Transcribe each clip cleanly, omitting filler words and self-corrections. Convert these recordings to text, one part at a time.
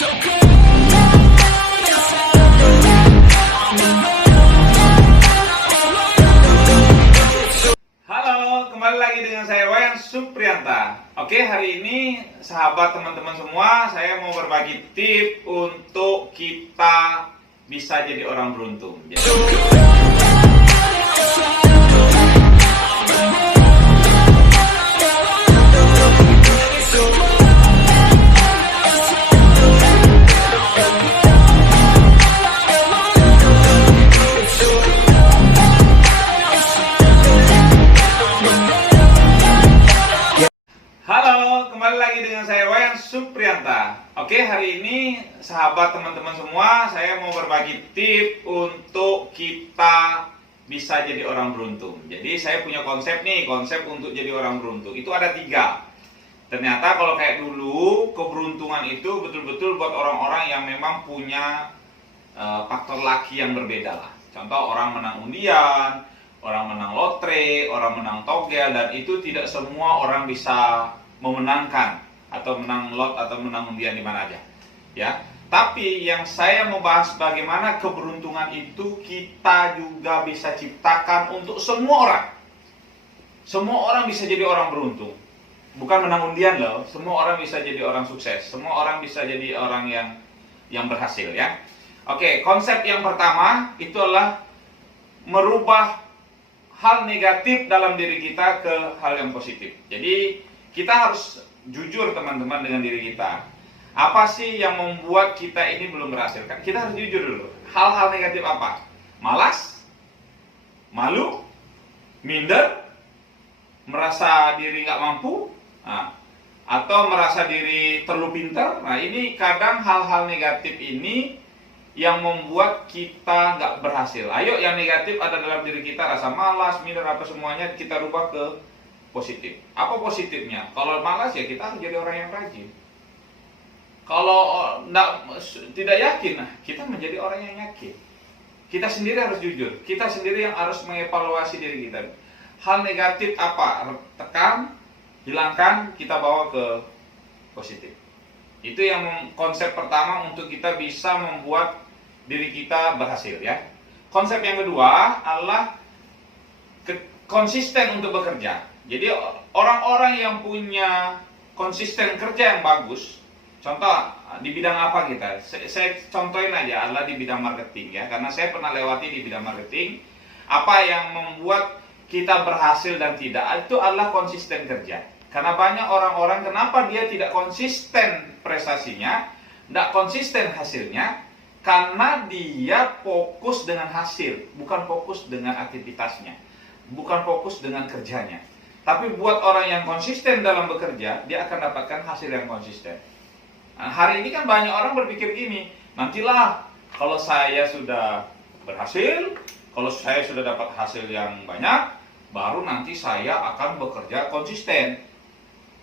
Halo, kembali lagi dengan saya Wayan Supriyanta. Oke, hari ini sahabat teman-teman semua, saya mau berbagi tips untuk kita bisa jadi orang beruntung. Halo, kembali lagi dengan saya Wayan Supriyanta. Oke, hari ini sahabat teman-teman semua, saya mau berbagi tips untuk kita bisa jadi orang beruntung. Jadi saya punya konsep nih, konsep untuk jadi orang beruntung. Itu ada 3. Ternyata kalau kayak dulu, keberuntungan itu betul-betul buat orang-orang yang memang punya faktor laki yang berbeda lah. Contoh orang menang undian, orang menang lotre, orang menang togel, dan itu tidak semua orang bisa memenangkan atau menang lot atau menang undian di mana aja. Ya. Tapi yang saya mau bahas bagaimana keberuntungan itu kita juga bisa ciptakan untuk semua orang. Semua orang bisa jadi orang beruntung. Bukan menang undian loh, semua orang bisa jadi orang sukses. Semua orang bisa jadi orang yang berhasil ya. Oke, konsep yang pertama itu adalah merubah hal negatif dalam diri kita ke hal yang positif. Jadi kita harus jujur teman-teman dengan diri kita. Apa sih yang membuat kita ini belum berhasil? Kan kita harus jujur dulu. Hal-hal negatif apa? Malas? Malu? Minder? Merasa diri nggak mampu? Nah, atau merasa diri terlalu pintar? Nah, ini kadang hal-hal negatif ini yang membuat kita nggak berhasil. Ayo, yang negatif ada dalam diri kita, rasa malas, minder, apa semuanya kita rubah ke positif. Apa positifnya? Kalau malas ya kita harus jadi orang yang rajin. Kalau tidak yakin, nah kita menjadi orang yang yakin. Kita sendiri harus jujur. Kita sendiri yang harus mengevaluasi diri kita. Hal negatif apa? Tekan, hilangkan, kita bawa ke positif. Itu yang konsep pertama untuk kita bisa membuat diri kita berhasil ya. Konsep yang kedua adalah konsisten untuk bekerja. Jadi orang-orang yang punya konsisten kerja yang bagus, contoh di bidang apa kita? Saya contohin aja adalah di bidang marketing ya, karena saya pernah lewati di bidang marketing. Apa yang membuat kita berhasil dan tidak itu adalah konsisten kerja. Karena banyak orang-orang kenapa dia tidak konsisten prestasinya, tidak konsisten hasilnya, karena dia fokus dengan hasil, bukan fokus dengan aktivitasnya, bukan fokus dengan kerjanya. Tapi buat orang yang konsisten dalam bekerja, dia akan dapatkan hasil yang konsisten. Nah, hari ini kan banyak orang berpikir gini, nantilah kalau saya sudah berhasil, kalau saya sudah dapat hasil yang banyak, baru nanti saya akan bekerja konsisten.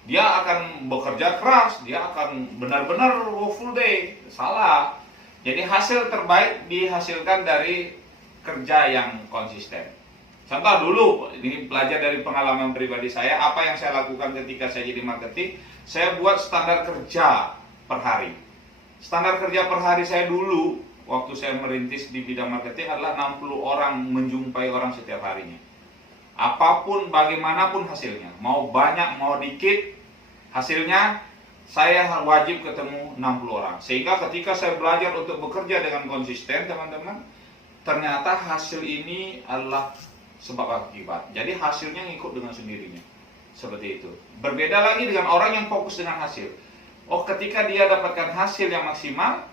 Dia akan bekerja keras, dia akan benar-benar full day. Salah. Jadi hasil terbaik dihasilkan dari kerja yang konsisten. Contoh dulu, ini belajar dari pengalaman pribadi saya, apa yang saya lakukan ketika saya jadi marketing, saya buat standar kerja per hari. Standar kerja per hari saya dulu, waktu saya merintis di bidang marketing adalah 60 orang menjumpai orang setiap harinya. Apapun, bagaimanapun hasilnya, mau banyak, mau dikit, hasilnya saya wajib ketemu 60 orang. Sehingga ketika saya belajar untuk bekerja dengan konsisten, teman-teman, ternyata hasil ini adalah sebab akibat. Jadi hasilnya ngikut dengan sendirinya. Seperti itu. Berbeda lagi dengan orang yang fokus dengan hasil. Oh, ketika dia dapatkan hasil yang maksimal,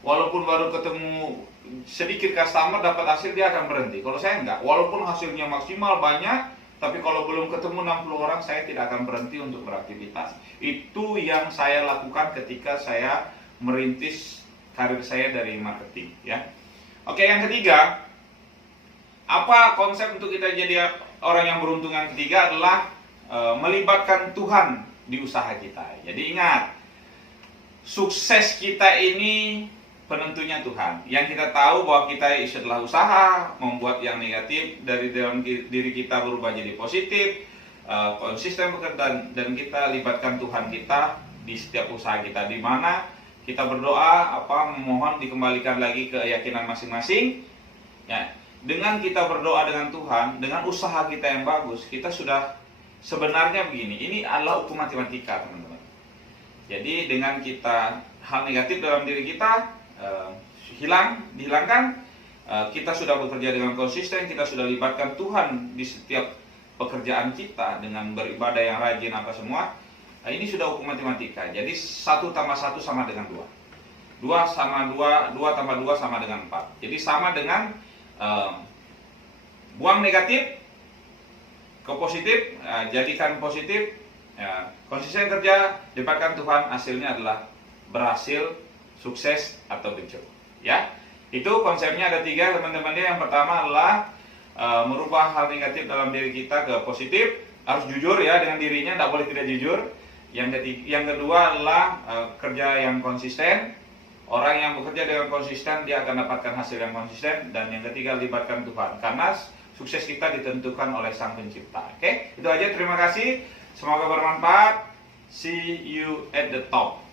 walaupun baru ketemu sedikit customer dapat hasil, dia akan berhenti. Kalau saya enggak. Walaupun hasilnya maksimal banyak, tapi kalau belum ketemu 60 orang, saya tidak akan berhenti untuk beraktivitas. Itu yang saya lakukan ketika saya merintis karir saya dari marketing ya. Oke, yang ketiga, apa konsep untuk kita jadi orang yang beruntung yang ketiga adalah melibatkan Tuhan di usaha kita. Jadi ingat, sukses kita ini penentunya Tuhan. Yang kita tahu bahwa kita setelah usaha membuat yang negatif dari dalam diri kita berubah jadi positif, konsisten bekerja, dan kita libatkan Tuhan kita di setiap usaha kita, di mana kita berdoa memohon dikembalikan lagi ke keyakinan masing-masing. Ya, dengan kita berdoa dengan Tuhan, dengan usaha kita yang bagus, kita sudah sebenarnya begini. Ini adalah hukum matematika, teman-teman. Jadi dengan kita hal negatif dalam diri kita dihilangkan, kita sudah bekerja dengan konsisten, kita sudah libatkan Tuhan di setiap pekerjaan kita dengan beribadah yang rajin apa semua. Nah, ini sudah hukum matematika. Jadi 1 tambah 1 sama dengan 2. 2 sama 2, 2 tambah 2 sama dengan 4. Jadi sama dengan buang negatif ke positif, jadikan positif, konsisten kerja, libatkan Tuhan, hasilnya adalah berhasil, sukses atau bencur. Ya. Itu konsepnya ada 3, teman-teman. Yang pertama adalah merubah hal negatif dalam diri kita ke positif. Harus jujur ya dengan dirinya, tidak boleh tidak jujur. Yang kedua adalah kerja yang konsisten. Orang yang bekerja dengan konsisten, dia akan dapatkan hasil yang konsisten. Dan yang ketiga, libatkan Tuhan. Karena sukses kita ditentukan oleh Sang Pencipta. Oke, itu aja. Terima kasih. Semoga bermanfaat. See you at the top.